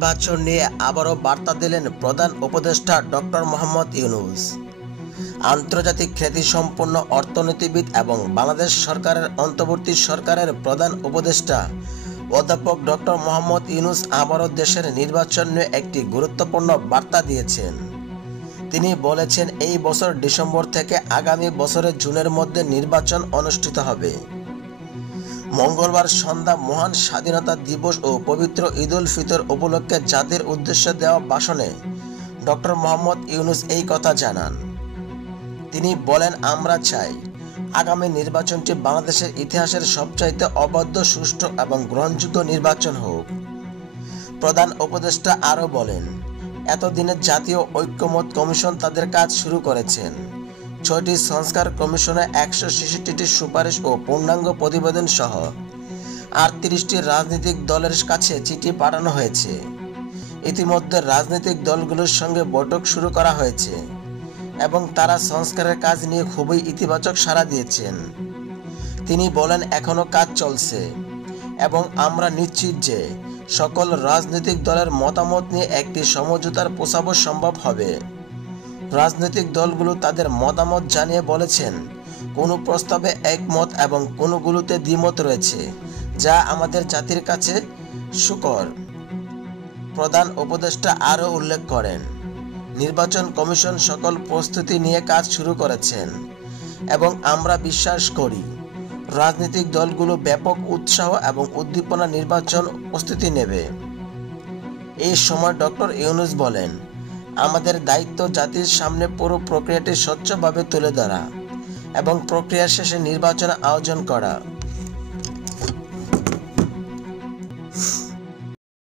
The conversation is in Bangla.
নির্বাচন নিয়ে আবারও বার্তা দিলেন প্রধান উপদেষ্টা ডক্টর মোহাম্মদ ইউনূস। আন্তর্জাতিক খ্যাতিসম্পন্ন অর্থনীতিবিদ এবং বাংলাদেশ সরকারের অন্তর্বর্তী সরকারের প্রধান উপদেষ্টা অধ্যাপক ডক্টর মোহাম্মদ ইউনূস আবারও দেশের নির্বাচন নিয়ে একটি গুরুত্বপূর্ণ বার্তা দিয়েছেন। তিনি বলেছেন, এই বছর ডিসেম্বর থেকে আগামী বছরের জুনের মধ্যে নির্বাচন অনুষ্ঠিত হবে। মঙ্গলবার সন্ধ্যা মহান স্বাধীনতা দিবস ও পবিত্র ঈদ উল ফিতর উপলক্ষে জাতির উদ্দেশ্যে দেওয়া ভাষণে ডক্টর মোহাম্মদ ইউনূস এই কথা জানান। তিনি বলেন, আমরা চাই আগামী নির্বাচনটি বাংলাদেশের ইতিহাসের সবচাইতে অবাধ, সুষ্ঠু এবং গ্রহণযোগ্য নির্বাচন হোক। প্রধান উপদেষ্টা আরও বলেন, এতদিনে জাতীয় ঐক্যমত কমিশন তাদের কাজ শুরু করেছেন। ৬টি সংস্কার কমিশনে ১৬৬টি সুপারিশ ও পূর্ণাঙ্গ প্রতিবেদন সহ ৩৮টি রাজনৈতিক দলের কাছে চিঠি পাঠানো হয়েছে। ইতিমধ্যে রাজনৈতিক দলগুলোর সঙ্গে বৈঠক শুরু করা হয়েছে এবং তারা সংস্কারের কাজ নিয়ে খুবই ইতিবাচক সাড়া দিয়েছেন। তিনি বলেন, এখনও কাজ চলছে এবং আমরা নিশ্চিত যে সকল রাজনৈতিক দলের মতামত নিয়ে একটি সমঝোতার পৌঁছানো সম্ভব হবে। রাজনৈতিক দলগুলো তাদের মতামত জানিয়ে বলেছেন, কোনো প্রস্তাবে একমত এবং কোনোগুলোতে দ্বিমত রয়েছে, যা আমাদের জাতির কাছে সুখকর। প্রধান উপদেষ্টা আরও উল্লেখ করেন, নির্বাচন কমিশন সকল প্রস্তুতি নিয়ে কাজ শুরু করেছেন এবং আমরা বিশ্বাস করি রাজনৈতিক দলগুলো ব্যাপক উৎসাহ এবং উদ্দীপনা নির্বাচন প্রস্তুতি নেবে। এই সময় ডক্টর ইউনূস বলেন, আমাদের দায়িত্ব জাতির সামনে পুরো প্রক্রিয়াটি স্বচ্ছভাবে তুলে ধরা এবং প্রক্রিয়া শেষে নির্বাচন আয়োজন করা।